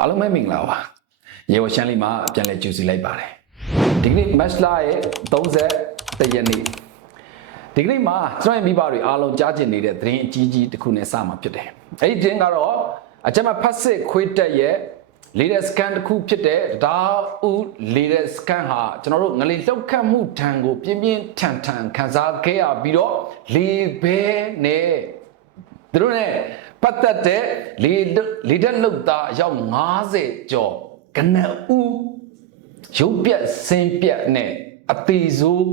အားလုံးပဲမင်္ဂလာပါရေဝရှမ်းလေးမှာပြန်လည်ကြိုဆိုလိုက်ပါတယ်ဒီကနေ့ match လာရဲ့30ရက်နေ့ဒီကနေ့မှာကျွန်တော်ရဲ့မိဘတွေအားလုံးကြားကျင်နေတဲ့သတင်းအကြီးကြီးတစ်ခုနဲ့စမှာဖြစ်တယ်အဲ့ဒီသတင်းကတော့အကြမ်းဖတ်စစ်ခွေးတက်ရဲ့ latest scan တစ်ခုဖြစ်တဲ့ဒါဥ latest scan ဟာကျွန်တော်တို့ငလေလှုပ်ခတ်မှုထံကိုပြင်းပြင်းထန်ထန်ခံစားခဲ့ရပြီးတော့လေဘဲနဲ့သူတို့ ਨੇ ပတ်သက်တဲ့လေလေတက်လုတ်သားအယောက်90ကျော်ကနဦးရုပ်ပြက်ဆင်းပြက်နဲ့အသေးဆိုး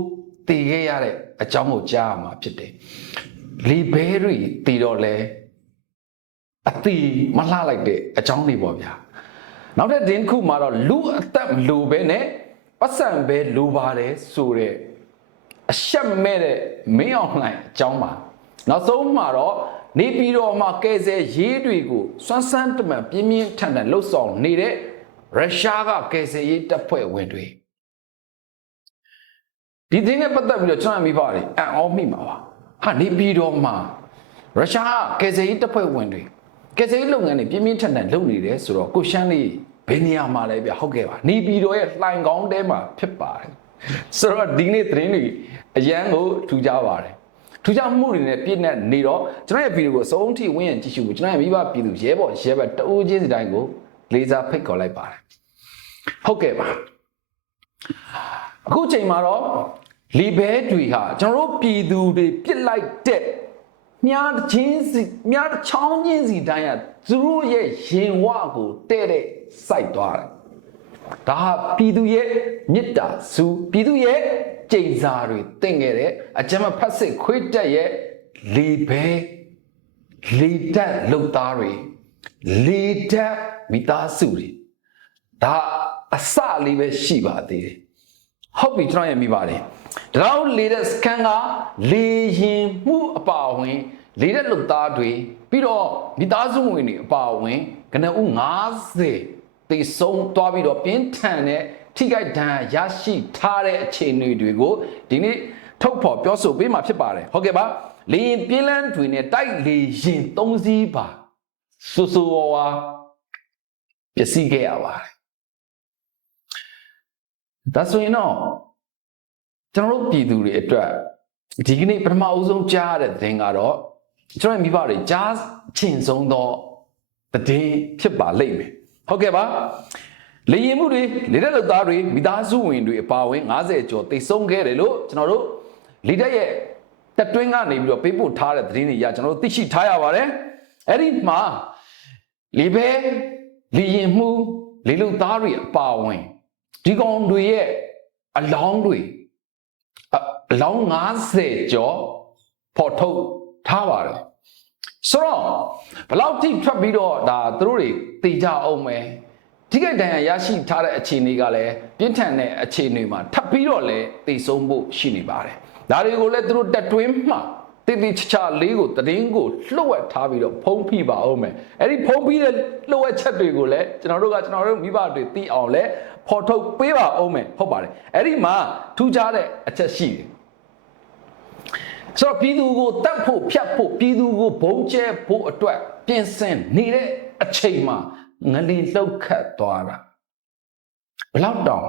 တည်ခဲ့ရတဲ့အကြောင်းကိုကြားရမှာဖြစ်တယ်။လေဘဲတွေတည်တော့လဲအသေးမလှလိုက်တဲ့အကြောင်းတွေပေါ့ဗျာ။နောက်တဲ့ဒင်းခုမှာတော့လူအသက်မလိုပဲနဲ့ပတ်စံပဲလိုပါတယ်ဆိုတဲ့အရှက်မဲ့တဲ့မင်းအောင်လှိုင်အကြောင်းပါနောက်ဆုံးမှာတော့ နေပြည်တော်မှာကဲဆယ်ရေးတွေကိုစွမ်းစမ်းတမန်ပြင်းပြင်းထန်ထန်လှုပ်ဆောင်နေတဲ့ရုရှားကကဲဆယ်ရေးတပ်ဖွဲ့ဝင်တွေဒီသင်းနဲ့ပတ်သက်ပြီးတော့ကျွန်တော်မိပါတယ်အံ့ဩမိမှာပါဟာနေပြည်တော်မှာရုရှားကကဲဆယ်ရေးတပ်ဖွဲ့ဝင်တွေကဲဆယ်ရေးလုပ်ငန်းတွေပြင်းပြင်းထန်ထန်လုပ်နေတယ်ဆိုတော့ကိုရှမ်းလေးဘယ်နေရာမှာလဲဗျဟုတ်ကဲ့ပါနေပြည်တော်ရဲ့လှိုင်ကောင်းတဲမှာဖြစ်ပါတယ်ဆိုတော့ဒီနေ့သတင်းတွေအရန်ကိုထူကြပါတယ် ထူးခြားမှုတွေနဲ့ပြည့်နဲ့နေတော့ကျွန်တော်ရဲ့ဗီဒီယိုကိုအဆုံးထိဝင်းရကြည့်ရှုဖို့ကျွန်တော်ရဲ့မိဘပြည်သူရဲဘော်ရဲဘက်တအိုးချင်းစီတိုင်းကိုလေးစားဖိတ်ခေါ်လိုက်ပါတယ်ဟုတ်ကဲ့ပါအခုချိန်မှာတော့လီဘဲတွေဟာကျွန်တော်တို့ပြည်သူတွေပြစ်လိုက်တဲ့မြားချင်းစီမြားချောင်းချင်းစီတိုင်းကသူတို့ရဲ့ရင်ဝကိုတဲ့တဲ့စိုက်သွားတယ် ဒါဟာပြည်သူရဲ့မေတ္တာစုပြည်သူရဲ့ကြိမ်စာတွေတင့်ခဲ့တဲ့အကြမ်းမဖတ်စစ်ခွေးတက်ရဲ့လေဘဲလေတက်လုံသားတွေလေတက်မိသားစုတွေဒါအစလေးပဲရှိပါသေးတယ်ဟုတ်ပြီကျွန်တော်ရမိပါတယ်ဒါတော့လေတဲ့ scan ကလေရင်မှုအပါဝင်လေတဲ့လုံသားတွေပြီးတော့မိသားစုဝင်တွေအပါဝင်ကနဦး90 တေဆုံးသွားပြီးတော့ပြင်းထန်တဲ့ထိခိုက်ဒဏ်ရာရရှိထားတဲ့အခြေအနေတွေကိုဒီနေ့ထုတ်ဖော်ပြောဆိုပေးမှာဖြစ်ပါတယ်ဟုတ်ကဲ့ပါလေရင်ပြင်းလန်းတွေနဲ့တိုက်လေရင်၃စီးပါဆူဆူဝါဝါပျက်စီးခဲ့ရပါတယ်ဒါဆိုရင်တော့ကျွန်တော်တို့ပြည်သူတွေအတွက်ဒီကနေ့ပထမအဦးဆုံးကြားရတဲ့သတင်းကတော့ကျွန်တော်မိဘတွေကြားချင်ဆုံးသောသတင်းဖြစ်ပါလိမ့်မယ် ဟုတ်ကဲ့ပါလေရင်မှုတွေလေတဲ့လူသားတွေမိသားစုဝင်တွေအပါအဝင်90ကျော်တိတ်ဆုံးခဲ့တယ်လို့ကျွန်တော်တို့လေတဲ့ရဲ့တက်တွင်းကနေပြီးတော့ပေးပို့ထားတဲ့သတင်းတွေရကျွန်တော်တို့သိရှိထားရပါတယ်အဲ့ဒီမှာလေဘဲလေရင်မှုလေလူသားတွေအပါအဝင်ဒီကောင်တွေရဲ့အလောင်းတွေအလောင်း90ကျော်ဖော်ထုတ်ထားပါတယ် ဆိုတော့ဘလောက်ထိထွက်ပြီးတော့ဒါသူတို့တွေတည်ကြအောင်မယ်ဒီကိတန်ရရရှိထားတဲ့အခြေအနေကလည်းပြင်းထန်တဲ့အခြေအနေမှာထပ်ပြီးတော့လည်းတည်ဆုံးဖို့ရှိနေပါတယ်ဒါတွေကိုလည်းသူတို့တက်တွင်းမှတိတိချာချာလေးကိုတည်င်းကိုလှုပ်ဝက်ထားပြီးတော့ဖုံးဖိပါအောင်မယ်အဲ့ဒီဖုံးဖိတဲ့လှုပ်ဝက်ချက်တွေကိုလည်းကျွန်တော်တို့ကကျွန်တော်တို့မိဘတွေသိအောင်လဲဖော်ထုတ်ပေးပါအောင်မယ်ဟုတ်ပါတယ်အဲ့ဒီမှာထူးခြားတဲ့အချက်ရှိတယ် ဆိုတော့ပြည်သူကိုတတ်ဖို့ဖြတ်ဖို့ပြည်သူကိုဘုံကျဲဖို့အတွက်ပြင်ဆင်နေတဲ့အချိန်မှာငလီလှုပ်ခတ်သွားတာဘလောက်တောင်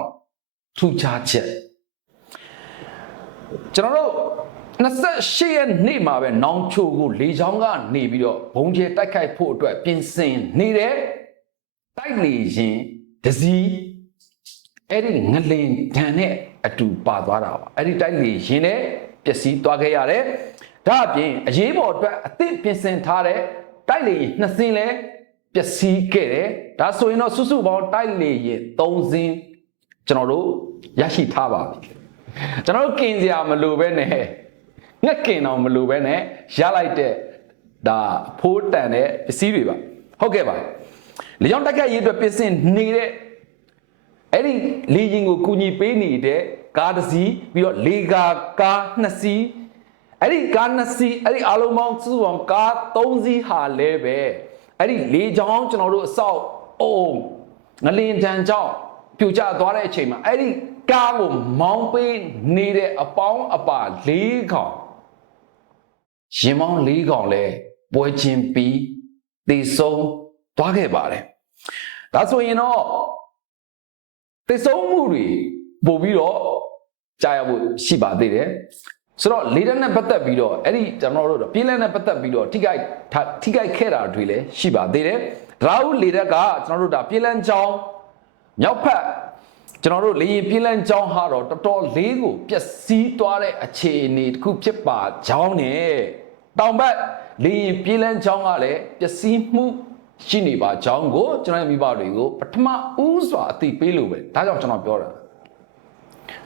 ထူးခြားချက်ကျွန်တော်တို့28ရက်နေ့မှာပဲနောင်ချိုကိုလေချောင်းကနေပြီးတော့ဘုံကျဲတိုက်ခိုက်ဖို့အတွက်ပြင်ဆင်နေတဲ့တိုက်လေရင်ဒစီအဲ့ဒီငလင်တန်နဲ့အတူပါသွားတာပါအဲ့ဒီတိုက်လေရင်နဲ့ ပျက်စီးသွားခဲ့ရတယ်ဒါအပြင်အရေးပေါ်အတွက်အသင့်ပြင်ဆင်ထားတဲ့တိုက်လေရင်နှစ်စင်းလဲပျက်စီးခဲ့တယ်ဒါဆိုရင်တော့စုစုပေါင်းတိုက်လေရင်3စင်းကျွန်တော်တို့ရရှိထားပါပြီကျွန်တော်တို့ကင်စရာမလိုပဲနဲ့ငှက်ကင်တော့မလိုပဲနဲ့ရလိုက်တဲ့ဒါဖိုးတန်တဲ့ပစ္စည်းတွေပါဟုတ်ကဲ့ပါလေကြောင်းတက်ခတ်ရေးအတွက်ပြင်ဆင်နေတဲ့အဲ့ဒီလေရင်ကိုကူညီပေးနေတဲ့ ကားတစ်စီးပြီးတော့လေကာကားနှစ်စီးအဲ့ဒီကားနှစ်စီးအဲ့ဒီအားလုံးပေါင်းစုစုပေါင်းကား၃စီးဟာလဲပဲအဲ့ဒီလေချောင်းကျွန်တော်တို့အဆောက်အုံငလင်တန်ကြောင့်ပြိုကျသွားတဲ့အချိန်မှာအဲ့ဒီကားကိုမောင်းပေးနေတဲ့အပေါင်းအပါ၄ခေါင်ရင်မောင်း၄ခေါင်လဲပွဲချင်းပြီးသေဆုံးသွားခဲ့ပါတယ်ဒါဆိုရင်တော့သိဆုံးမှုတွေပို့ပြီးတော့ ကြားရဖို့ရှိပါသေးတယ်ဆိုတော့လေတက်နဲ့ပတ်သက်ပြီးတော့အဲ့ဒီကျွန်တော်တို့ပြည်လဲနဲ့ပတ်သက်ပြီးတော့ထိခိုက်ထားထိခိုက်ခဲ့တာတွေလည်းရှိပါသေးတယ်ဒါဟုလေတက်ကကျွန်တော်တို့ဒါပြည်လန်းချောင်းမြောက်ဖက်ကျွန်တော်တို့လေရင်ပြည်လန်းချောင်းဟာတော့တော်တော်လေးကိုပျက်စီးသွားတဲ့အခြေအနေတစ်ခုဖြစ်ပါကြောင်းနဲ့တောင်ဘက်လေရင်ပြည်လန်းချောင်းကလည်းပျက်စီးမှုရှိနေပါကြောင်းကိုကျွန်တော်ရဲ့မိဘတွေကိုပထမဦးစွာအသိပေးလို့ပဲဒါကြောင့်ကျွန်တော်ပြောတာ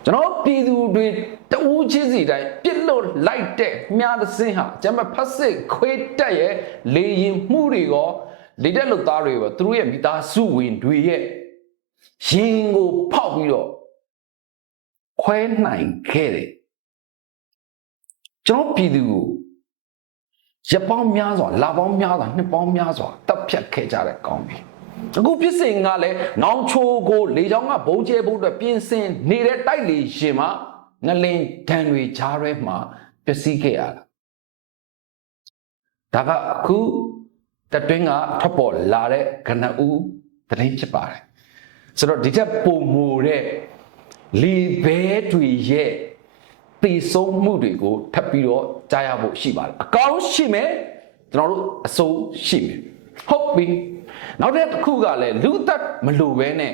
ကျွန်တော်ပြည်သူတွေတဦးချင်းစီတိုင်းပြစ်လို့လိုက်တဲ့မြားသစင်းဟာကျမဖတ်စစ်ခွေးတက်ရဲ့လေရင်မှုတွေရောလေတက်လုတ်သားတွေရောသူတို့ရဲ့မိသားစုဝင်တွေရဲ့ရင်ကိုဖောက်ပြီးတော့ခွဲနိုင်ခဲ့တယ်ကျွန်တော်ပြည်သူကိုရပောင်းများစွာလာပေါင်းများစွာနှစ်ပေါင်းများစွာတပ်ဖြတ်ခဲ့ကြတဲ့ကောင်းပြီ အခုဖြစ်စဉ်ကလည်းနောင်ချိုးကိုလေချောင်းကဘုံကျဲဖို့အတွက်ပြင်ဆင်နေတဲ့တိုက်လေရှင်မှာငလင်ဒဏ်တွေကြားရဲမှာပျက်စီးခဲ့ရတာဒါကအခုတတွင်းကထွက်ပေါ်လာတဲ့ကနဦးသတင်းဖြစ်ပါတယ်ဆိုတော့ဒီချက်ပုံမူတဲ့လေဘဲတွေရဲ့တည်ဆုံးမှုတွေကိုထပ်ပြီးတော့ကြားရဖို့ရှိပါတယ်အကောင်းရှိမယ်ကျွန်တော်တို့အဆိုးရှိမယ်ဟုတ်ပြီ နောက်တစ်ခုကလည်းလူသက်မလိုပဲနဲ့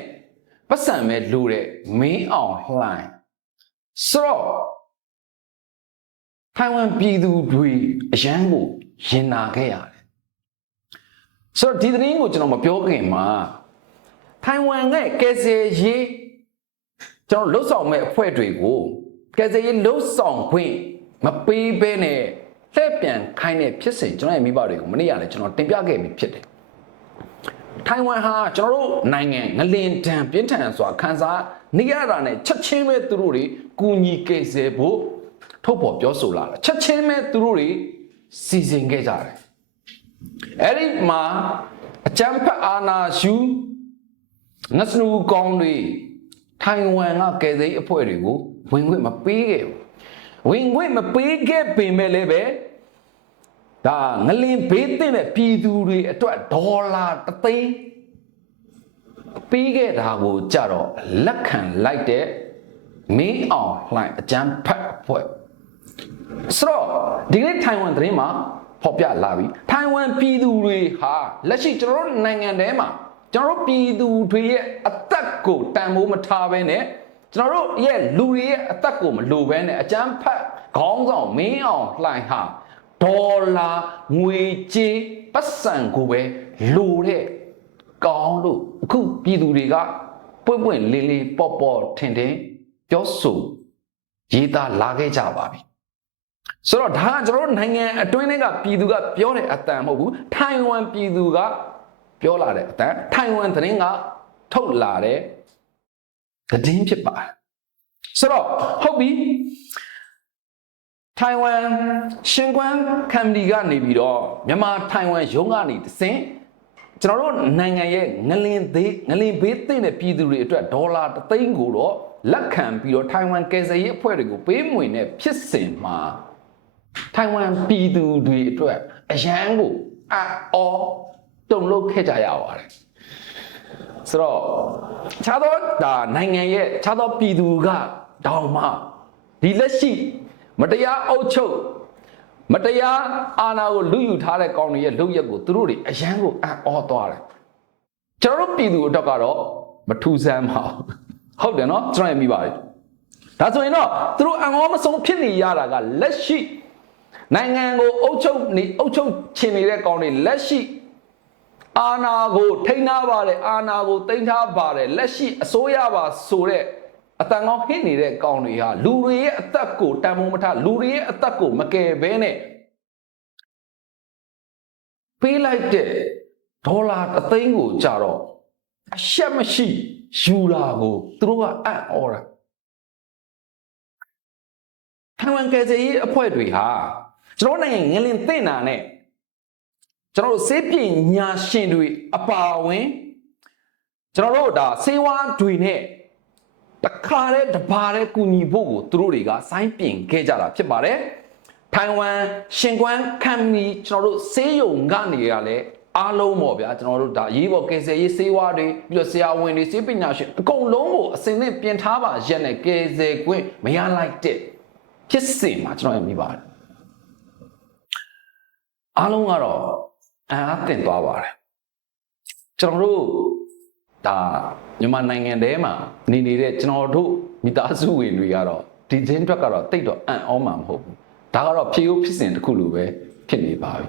ပတ်စံပဲလိုတဲ့မင်းအောင်လှိုင်းဆိုတော့ထိုင်ဝမ်ပြည်သူတွေအရန်ကိုရင်နာခဲ့ရတယ်ဆိုတော့ဒီသတင်းကိုကျွန်တော်မပြောခင်မှာထိုင်ဝမ်ရဲ့ကယ်ဆယ်ရေးကျွန်တော်လှုပ်ဆောင်မဲ့အဖွဲ့တွေကိုကယ်ဆယ်ရေးလှုပ်ဆောင်ခွင့်မပေးဘဲနဲ့လှည့်ပြန်ခိုင်းတဲ့ဖြစ်စဉ်ကျွန်တော်ရဲ့မိဘတွေကိုမနေ့ကလည်းကျွန်တော်တင်ပြခဲ့ပြီးဖြစ်တယ် ထိုင်ဝမ်ဟာကျွန်တော်တို့နိုင်ငံငလင်တန်ပြင်းထန်စွာခံစားနေရတာနဲ့ချက်ချင်းပဲသူတို့တွေကူညီကယ်ဆယ်ဖို့ထုတ်ဖော်ပြောဆိုလာတာချက်ချင်းပဲသူတို့တွေစီစဉ်ခဲ့ကြတယ်အဲ့ဒီမှာအကြမ်းဖက်အာဏာယူငစနူကောင်းတွေထိုင်ဝမ်ကကယ်ဆယ်ရေးအဖွဲ့တွေကိုဝင်ခွင့်မပေးခဲ့ဘူးဝင်ခွင့်မပေးခဲ့ပင်မဲ့လည်းပဲ ဒါငလင်ဘေးသင့်တဲ့ပြည်သူတွေအတွက်ဒေါ်လာတသိန်းပေးခဲ့တာကိုကြတော့လက်ခံလိုက်တဲ့မင်းအောင်လှိုင်အကြမ်းဖက်အဖွဲ့ဆိုတော့ဒီကနေ့ထိုင်ဝမ်သတင်းမှာဖော်ပြလာပြီထိုင်ဝမ်ပြည်သူတွေဟာလက်ရှိကျွန်တော်တို့နိုင်ငံထဲမှာကျွန်တော်တို့ပြည်သူတွေရဲ့အသက်ကိုတန်ဖိုးမထားဘဲနဲ့ကျွန်တော်တို့ရဲ့လူတွေရဲ့အသက်ကိုမလိုဘဲနဲ့အကျန်းဖတ်ခေါင်းဆောင်မင်းအောင်လှိုင်ဟာ ဒေါ်လာငွေကြေးပတ်စံကိုပဲလိုတဲ့ကောင်းလို့အခုပြည်သူတွေကပွင့်ပွင့်လင်းလင်းပေါ့ပေါ့ထင်ထင်ပြောဆိုရေးသားလာခဲ့ကြပါပြီဆိုတော့ဒါကကျွန်တော်တို့နိုင်ငံအတွင်းထဲကပြည်သူကပြောတဲ့အတန်မဟုတ်ဘူးထိုင်ဝမ်ပြည်သူကပြောလာတဲ့အတန်ထိုင်ဝမ်သတင်းကထုတ်လာတဲ့သတင်းဖြစ်ပါတယ်ဆိုတော့ဟုတ်ပြီ ထိုင်ဝမ်ရှင်ကွမ်းကမ်ပဏီကနေပြီးတော့မြန်မာထိုင်ဝမ်ရုံးကနေတဆင့်ကျွန်တော်တို့နိုင်ငံရဲ့ငလင်သေးငလင်ဘေးသိမ့်တဲ့ပြည်သူတွေအတွက်ဒေါ်လာ3သိန်းကိုတော့လက်ခံပြီးတော့ထိုင်ဝမ်ကယ်ဆယ်ရေးအဖွဲ့တွေကိုပေးမဝင်တဲ့ဖြစ်စဉ်မှာထိုင်ဝမ်ပြည်သူတွေအတွက်အရန်ကိုအော်တုံ့လုပ်ခဲ့ကြရပါတယ်ဆိုတော့ခြားသောဒါနိုင်ငံရဲ့ခြားသောပြည်သူကတောင်မှဒီလက်ရှိ မတရားအုပ်ချုပ်မတရားအာဏာကိုလူယူထားတဲ့ကောင်တွေရဲ့လုပ်ရက်ကိုသူတို့တွေအယမ်းကိုအံ့ဩသွားတယ်ကျွန်တော်တို့ပြည်သူအတွက်ကတော့မထူးဆန်းပါဘူးဟုတ်တယ်နော်ကျွန်တော်ရမိပါတယ်ဒါဆိုရင်တော့သူတို့အံ့ဩမဆုံးဖြစ်နေရတာကလက်ရှိနိုင်ငံကိုအုပ်ချုပ်နေအုပ်ချုပ်ချင်နေတဲ့ကောင်တွေလက်ရှိအာဏာကိုထိန်းထားပါတယ်အာဏာကိုတင်ထားပါတယ်လက်ရှိအစိုးရပါဆိုတဲ့ အတန်ကောင်းဟစ်နေတဲ့ကောင်တွေဟာလူတွေရဲ့အသက်ကိုတန်ဖိုးမထားလူတွေရဲ့အသက်ကိုမကယ်ဘဲနဲ့ပေးလိုက်တဲ့ဒေါ်လာအသိန်းကိုကြတော့အရှက်မရှိယူလာကိုသူတို့ကအံ့ဩတာထိုင်ဝမ်ကယ်ဆယ်ရေးအဖွဲ့တွေဟာကျွန်တော်နိုင်ငံငလင်သင့်တာနဲ့ကျွန်တော်တို့စေးပညာရှင်တွေအပါအဝင်ကျွန်တော်တို့ဒါစေဝါတွေနဲ့ တခါတည်းတပါတည်းကူညီဖို့ကိုသူတို့တွေကစိုင်းပြင်ခဲ့ကြတာဖြစ်ပါတယ်ထိုင်ဝမ်ရှင်ကွမ်းခမ်မီကျွန်တော်တို့စေးယုံကနေရလဲအားလုံးပေါ့ဗျာကျွန်တော်တို့ဒါအရေးပေါ်ကယ်ဆယ်ရေးစေဝါတွေပြီးတော့ဆရာဝန်တွေစေပညာရှင်အကုန်လုံးကိုအစင်နဲ့ပြင်ထားပါရက်နဲ့ကယ်ဆယ်ခွင့်မရလိုက်တဲ့ဖြစ်စဉ်မှာကျွန်တော်ရမိပါတယ်အားလုံးကတော့အံ့အားသင့်သွားပါတယ်ကျွန်တော်တို့ ဒါမြန်မာနိုင်ငံထဲမှာနေနေတဲ့ကျွန်တော်တို့မိသားစုဝင်တွေကတော့ဒီတင်းအတွက်ကတော့တိတ်တော့အံ့ဩမှာမဟုတ်ဘူးဒါကတော့ဖြေရိုးဖြစ်စဉ်တစ်ခုလိုပဲဖြစ်နေပါပြီ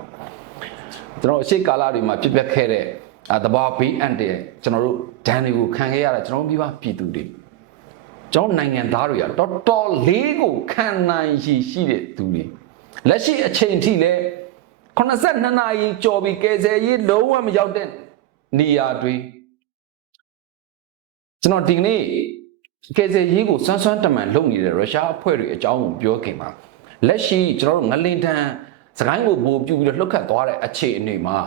ကျွန်တော်အရှိကာလတွေမှာပြစ်ပြက်ခဲ့တဲ့အာတဘာဘေးအန်တဲ့ကျွန်တော်တို့ဒဏ်တွေကိုခံခဲ့ရတာကျွန်တော်တို့မိဘပြည်သူတွေကျွန်တော်နိုင်ငံသားတွေကတော်တော်လေးကိုခံနိုင်ရည်ရှိတဲ့သူတွေလက်ရှိအချိန်ထိလည်း82နာရီကြော်ပြီးကယ်ဆယ်ရေးလုံးဝမရောက်တဲ့နေရာတွေ ကျွန်တော်ဒီကနေ့ကယ်ဆယ်ရေးကိုစွမ်းစွမ်းတမန်လုပ်နေတဲ့ရုရှားအဖွဲ့တွေအကြောင်းကိုပြောခင်ပါလက်ရှိကျွန်တော်တို့ငလင်တန်စကိုင်းကိုဘိုးပြူပြီးတော့လှုပ်ခတ်သွားတဲ့အခြေအနေမှာ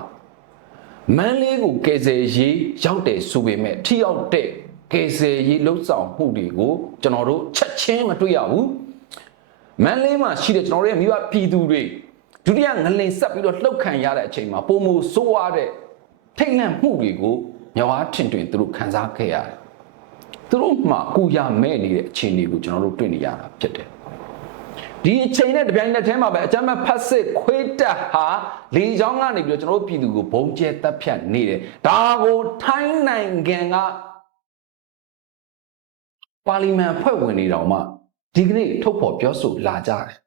မန်းလေးကိုကယ်ဆယ်ရေးရောက်တယ်ဆိုပေမဲ့ထိရောက်တဲ့ကယ်ဆယ်ရေးလှုပ်ဆောင်မှုတွေကိုကျွန်တော်တို့ချက်ချင်းမတွေ့ရဘူးမန်းလေးမှာရှိတဲ့ကျွန်တော်တို့ရဲ့မိဘပြည်သူတွေဒုတိယငလင်ဆက်ပြီးတော့လှုပ်ခံရတဲ့အချိန်မှာပုံမူဆိုးရတဲ့ထိတ်လန့်မှုတွေကိုမြဝါထင်တွင်သူတို့ခံစားခဲ့ရတယ် သူတို့မှကုရမဲ့နေတဲ့အခြေအနေကိုကျွန်တော်တို့တွေ့နေရတာဖြစ်တယ်ဒီအချိန်နဲ့တပြိုင်နက်တည်းမှာပဲအကြမ်းဖက်စစ်ခွေးတက်ဟာလေချောင်းကနေပြီးတော့ကျွန်တော်တို့ပြည်သူကိုဘုံကျဲတပ်ဖြတ်နေတယ်ဒါကိုထိုင်းနိုင်ငံကပါလီမန်ဖွဲ့ဝင်နေတော်မှဒီကနေ့ထုတ်ဖော်ပြောဆိုလာကြတယ်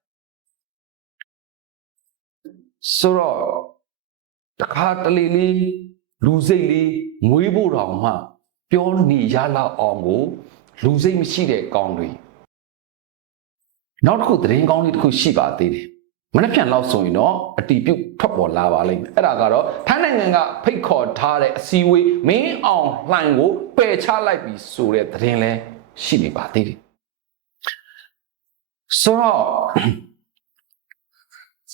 ဆိုတော့တခါတလေလေးလူစိတ်လေးငွေးဖို့တောင်မှ ပြောနေရလောက်အောင်ကိုလူစိတ်မရှိတဲ့ကောင်းတွေနောက်တစ်ခုသတင်းကောင်းလေးတစ်ခုရှိပါသေးတယ်မနေ့ပြန်လောက်ဆိုရင်တော့အတီးပြုတ်ထွက်ပေါ်လာပါလိမ့်မယ်အဲ့ဒါကတော့ထိုင်းနိုင်ငံကဖိတ်ခေါ်ထားတဲ့အစည်းအဝေးမင်းအောင်လှိုင်ကိုပယ်ချလိုက်ပြီဆိုတဲ့သတင်းလဲရှိနေပါသေးတယ်ဆိုတော့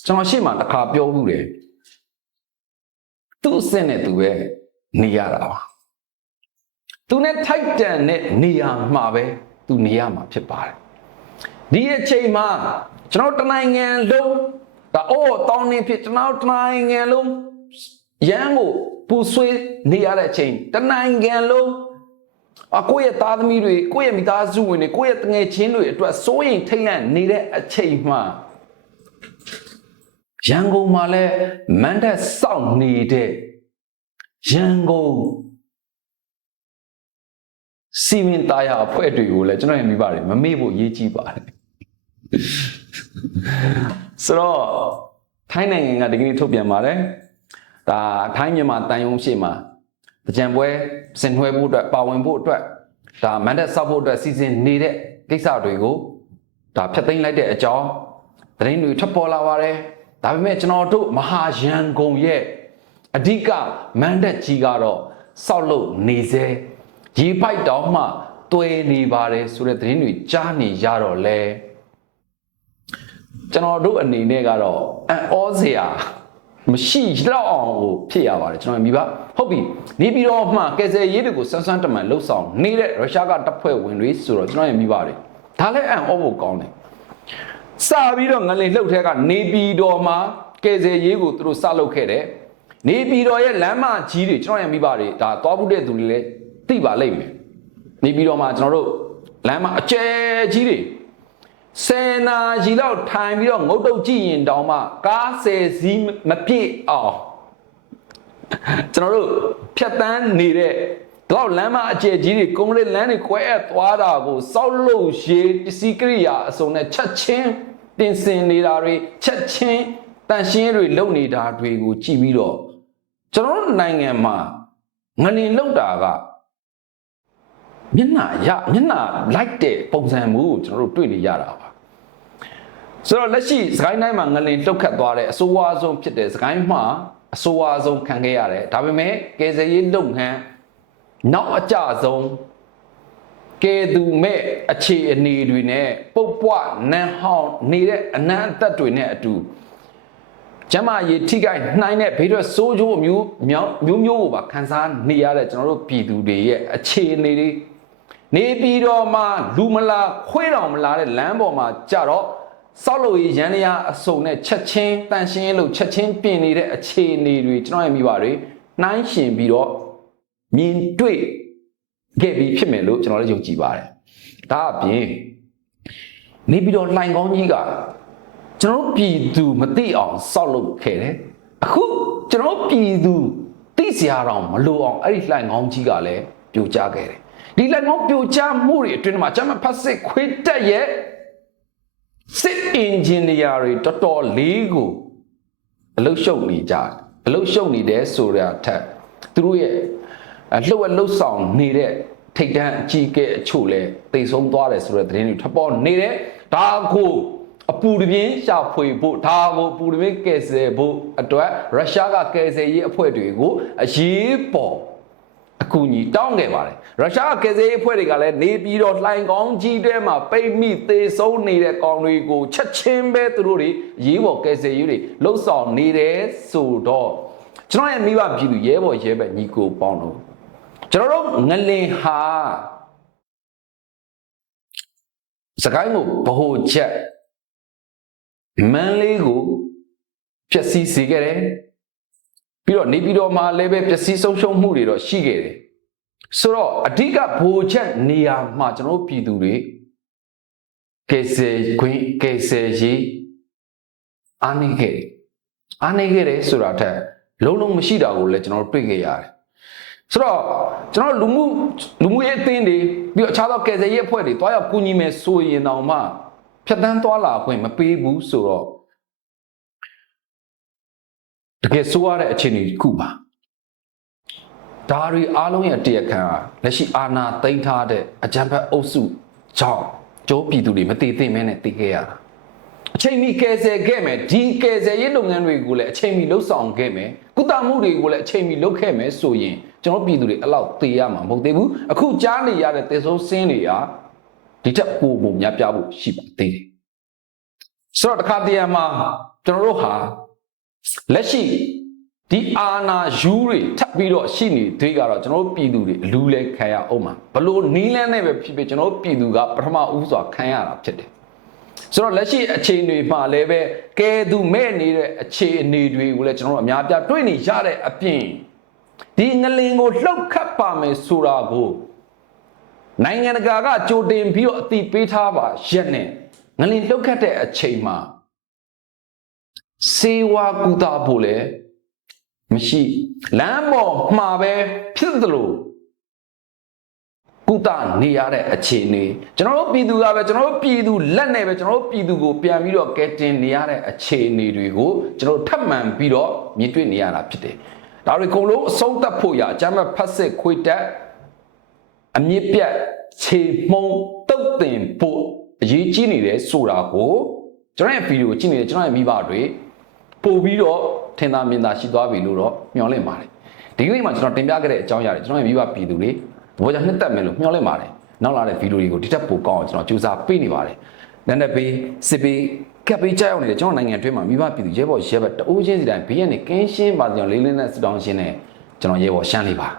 ကျွန်တော်ရှေ့မှာတစ်ခါပြောမှုတယ်သူ့အစ်စ်နဲ့သူပဲနေရတာပါ သူနဲ့ထိုက်တန်တဲ့နေရာမှာပဲသူနေရမှာဖြစ်ပါတယ်ဒီအချိန်မှာကျွန်တော်တနိုင်ငံလုံးဒါအိုးတောင်းနေဖြစ်ကျွန်တော်တနိုင်ငံလုံးရန်ကိုပူဆွေးနေရတဲ့အချိန်တနိုင်ငံလုံးအကိုယ့်ရဲ့သားသမီးတွေကိုယ့်ရဲ့မိသားစုဝင်တွေကိုယ့်ရဲ့တငယ်ချင်းတွေအတွက်စိုးရိမ်ထိတ်လန့်နေတဲ့အချိန်မှာရန်ကုန်မှာလဲမန်တက်စောင့်နေတဲ့ရန်ကုန် စီမင်သားရအဖွဲ့တွေကိုလည်းကျွန်တော်ရဲ့မိဘတွေမမေ့ဖို့ရေးကြည့်ပါတယ်ဆိုတော့ထိုင်းနိုင်ငံကဒီကနေ့ထုတ်ပြန်ပါတယ်ဒါထိုင်းမြန်မာတန်ယုံရှိမှာကြံပွဲဆင်နွှဲဖို့အတွက်ပါဝင်ဖို့အတွက်ဒါမန်တက်ဆောက်ဖို့အတွက်စီစဉ်နေတဲ့ကိစ္စတွေကိုဒါဖျက်သိမ်းလိုက်တဲ့အကြောင်းသတင်းတွေထွက်ပေါ်လာပါတယ်ဒါပေမဲ့ကျွန်တော်တို့မဟာရန်ကုန်ရဲ့အဓိကမန်တက်ကြီးကတော့စောက်လို့နေစေ ရေပိုက်တောင်မှတွဲနေပါတယ်ဆိုတဲ့သတင်းတွေကြားနေရတော့လဲကျွန်တော်တို့အနေနဲ့ကတော့အံ့ဩစရာမရှိတော့အောင်ကိုဖြစ်ရပါတယ်ကျွန်တော်မိဘဟုတ်ပြီနေပြီးတော့မှကယ်ဆယ်ရေးတွေကိုဆန်းဆန်းတမန်လှုပ်ဆောင်နေတဲ့ရုရှားကတပ်ဖွဲ့ဝင်တွေဆိုတော့ကျွန်တော်ရဲ့မိဘတွေဒါလည်းအံ့ဩဖို့ကောင်းတယ်စပြီးတော့ငလင်လှုပ်ထဲကနေပြီးတော့မှကယ်ဆယ်ရေးကိုသူတို့စလုပ်ခဲ့တယ်နေပြီးတော့ရဲ့လမ်းမကြီးတွေကျွန်တော်ရဲ့မိဘတွေဒါသွားဘူးတဲ့သူတွေလည်း သိပါလိမ့်မယ်နေပြီးတော့မှကျွန်တော်တို့လမ်းမအကျယ်ကြီးတွေဆယ်နာရီလောက်ထိုင်ပြီးတော့ငုတ်တုတ်ကြည့်ရင်တောင်မှကားဆယ်စီးမပြည့်အောင်ကျွန်တော်တို့ဖြတ်တန်းနေတဲ့တော့လမ်းမအကျယ်ကြီးတွေကုန်းလေးလမ်းတွေခွဲအပ်သွားတာကိုစောက်လို့ရေပစ္စည်းကိရိယာအစုံနဲ့ချက်ချင်းတင်စင်နေတာတွေချက်ချင်းတန်ရှင်းတွေလုပ်နေတာတွေကိုကြည့်ပြီးတော့ကျွန်တော်တို့နိုင်ငံမှာငလင်လောက်တာက မျက်နှာရမျက်နှာလိုက်တဲ့ပုံစံမျိုးကိုကျွန်တော်တို့တွေ့နေရတာပါဆိုတော့လက်ရှိစကိုင်းတိုင်းမှာငလင်လှုပ်ခတ်သွားတဲ့အဆိုးဝါးဆုံးဖြစ်တဲ့စကိုင်းမှာအဆိုးဝါးဆုံးခံခဲ့ရတယ်ဒါပေမဲ့ကယ်ဆယ်ရေးလုပ်ငန်းနောက်အကြဆုံးကဲသူမဲ့အခြေအနေတွေနဲ့ပုတ်ပွနန်းဟောင်းနေတဲ့အနံ့အသက်တွေနဲ့အတူကျမကြီးထိခိုက်နှိုင်းတဲ့ဘေးထွက်စိုးကျိုးမျိုးမျိုးမျိုးမျိုးကိုပါခန်းစားနေရတဲ့ကျွန်တော်တို့ပြည်သူတွေရဲ့အခြေအနေတွေ နေပြီးတော့မှလူမလာခွေးတော်မလာတဲ့လမ်းပေါ်မှာကြတော့စောက်လို့ရရန်ရအစုံနဲ့ချက်ချင်းတန်ရှင်းလို့ချက်ချင်းပြင်နေတဲ့အခြေအနေတွေကျွန်တော်ရဲ့မိဘတွေနှိုင်းရှင်ပြီးတော့မြင်တွေ့ခဲ့ပြီးဖြစ်မယ်လို့ကျွန်တော်လည်းယုံကြည်ပါတယ်ဒါအပြင်နေပြီးတော့လှိုင်ကောင်းကြီးကကျွန်တော်တို့ပြည်သူမသိအောင်စောက်လုပ်ခဲ့တယ်အခုကျွန်တော်တို့ပြည်သူသိစရာတော့မလိုအောင်အဲ့ဒီလှိုင်ကောင်းကြီးကလည်းပြိုကျခဲ့တယ် ဒီလှိုင်ကောင်းပြိုကျမှုတွေအတွင်းမှာကျွန်မဖတ်စစ်ခွေးတက်ရဲ့စစ်အင်ဂျင်နီယာတွေတော်တော်လေးကိုအလုရှုပ်နေကြတယ်အလုရှုပ်နေတယ်ဆိုတဲ့အထက်သူတို့ရဲ့အလှုပ်အလှုပ်ဆောင်နေတဲ့ထိတ်တန်းအကြီးအကဲအချို့လဲတိတ်ဆုံးသွားတယ်ဆိုတဲ့သတင်းတွေထပ်ပေါ်နေတယ်ဒါကိုအပူတပြင်းရှာဖွေဖို့ဒါကိုအပူတပြင်းကယ်ဆယ်ဖို့အတွက်ရုရှားကကယ်ဆယ်ရေးအဖွဲ့တွေကိုအရေးပေါ်အ ကူအညီတောင်းခဲ့ပါတယ်ရုရှားကကယ်ဆယ်ရေးအဖွဲ့တွေကလည်းနေပြီးတော့လှိုင်ကောင်းကြီးတဲမှာပိတ်မိသေးဆုံးနေတဲ့ကောင်တွေကိုချက်ချင်းပဲသူတို့တွေအရေးပေါ်ကယ်ဆယ်ရေးတွေလှုပ်ဆောင်နေတယ်ဆိုတော့ကျွန်တော်ရဲ့မိဘပြည်သူရဲဘော်ရဲဘက်ညီကိုပေါင်းလို့ကျွန်တော်တို့ငလင်ဟာစကိုင်းကိုဗဟိုချက်မန်းလေးကိုဖျက်ဆီးစေခဲ့တယ် ပြီးတော့နေပြည်တော်မှာလည်းပဲပျက်စီးဆုံးရှုံးမှုတွေတော့ရှိခဲ့တယ်ဆိုတော့အဓိကဘိုလ်ချက်နေရာမှာကျွန်တော်တို့ပြည်သူတွေကယ်ဆယ်ခွင့်ကယ်ဆယ်ရေးအားနေခဲ့တယ်အားနေခဲ့တယ်ဆိုတာထက်လုံးလုံးမရှိတာကိုလည်းကျွန်တော်တို့တွေ့ခဲ့ရတယ်ဆိုတော့ကျွန်တော်လူမှုလူမှုရေးအသင်းတွေပြီးတော့အခြားသောကယ်ဆယ်ရေးအဖွဲ့တွေတွားရောက်ကူညီမယ်ဆိုရင်တောင်မှဖြတ်တန်းသွားလာခွင့်မပေးဘူးဆိုတော့ တကယ်ဆိုးရတဲ့အခြေအနေတစ်ခုပါဒါတွေအားလုံးရဲ့တရားခံကလက်ရှိအာဏာသိမ်းထားတဲ့အကြံဖက်အုပ်စုကြောင့်ကျိုးပြည်သူတွေမတည်သိမ့်မဲနဲ့တည်ခဲ့ရတာအချိန်မီကယ်ဆယ်ခဲ့မယ်ဒီကယ်ဆယ်ရေးလုပ်ငန်းတွေကိုလည်းအချိန်မီလှုပ်ဆောင်ခဲ့မယ်ကုသမှုတွေကိုလည်းအချိန်မီလုပ်ခဲ့မယ်ဆိုရင်ကျွန်တော်ပြည်သူတွေအဲ့လောက်တည်ရမှာမဟုတ်သေးဘူးအခုကြားနေရတဲ့သေဆုံးစင်းတွေကဒီထက်ပိုပိုများပြားဖို့ရှိပါသေးတယ်ဆိုတော့တစ်ခါတည်းမှာကျွန်တော်တို့ဟာ လက်ရှိဒီအာနာယူတွေထပ်ပြီးတော့ရှိနေသေးကတော့ကျွန်တော်တို့ပြည်သူတွေအလူလဲခံရအောင်မှာဘလို့နီးလန်းနဲ့ပဲဖြစ်ဖြစ်ကျွန်တော်တို့ပြည်သူကပထမဦးစွာခံရတာဖြစ်တယ်ဆိုတော့လက်ရှိအခြေအနေမှာလည်းပဲကဲသူမဲ့နေတဲ့အခြေအနေတွေကိုလည်းကျွန်တော်တို့အများပြတွေ့နေရတဲ့အပြင်ဒီငလင်ကိုလှုပ်ခတ်ပါမယ်ဆိုတာကိုနိုင်ငံတကာကကြိုတင်ပြီးတော့အတိပေးထားပါရက်နဲ့ငလင်လှုပ်ခတ်တဲ့အချိန်မှာ စေဝါကူတာဖို့လည်းမရှိလမ်းပေါ်မှာပဲဖြစ်သလိုကုသနေရတဲ့အခြေအနေကျွန်တော်တို့ပြည်သူကပဲကျွန်တော်တို့ပြည်သူလက်နဲ့ပဲကျွန်တော်တို့ပြည်သူကိုပြန်ပြီးတော့ကဲတင်နေရတဲ့အခြေအနေတွေကိုကျွန်တော်ထပ်မံပြီးတော့မြင်တွေ့နေရတာဖြစ်တယ်ဒါတွေအကုန်လုံးအဆုံးသတ်ဖို့ရအကြမ်းမဲ့ဖတ်စစ်ခွေတက်အမြင့်ပြတ်ခြေမှုံတုတ်တင်ဖို့အရေးကြီးနေတယ်ဆိုတာကိုကျွန်တော်ရဲ့ဗီဒီယိုကြည့်နေတဲ့ကျွန်တော်ရဲ့မိဘတွေ ပို့ပြီးတော့ထင်သာမြင်သာရှိသွားပြီလို့တော့မျှော်လင့်ပါတယ်ဒီကနေ့မှာကျွန်တော်တင်ပြခဲ့တဲ့အကြောင်းအရာတွေကျွန်တော်ရဲ့မိဘပြည်သူတွေဘောကြနှစ်သက်မယ်လို့မျှော်လင့်ပါတယ်နောက်လာတဲ့ဗီဒီယိုတွေကိုဒီထက်ပိုကောင်းအောင်ကျွန်တော်ကြိုးစားပေးနေပါတယ်နန်းတဲ့ပေးစစ်ပေးကပ်ပေးကြောက်အောင်နေတဲ့ကျွန်တော်နိုင်ငံအတွင်းမှာမိဘပြည်သူရဲဘော်ရဲဘက်တအိုးချင်းစီတိုင်းဘေးကနေကင်းရှင်းပါစေအောင်လေးလေးနဲ့စတောင်းရှင်းနဲ့ကျွန်တော်ရဲဘော်ရှမ်းလေးပါ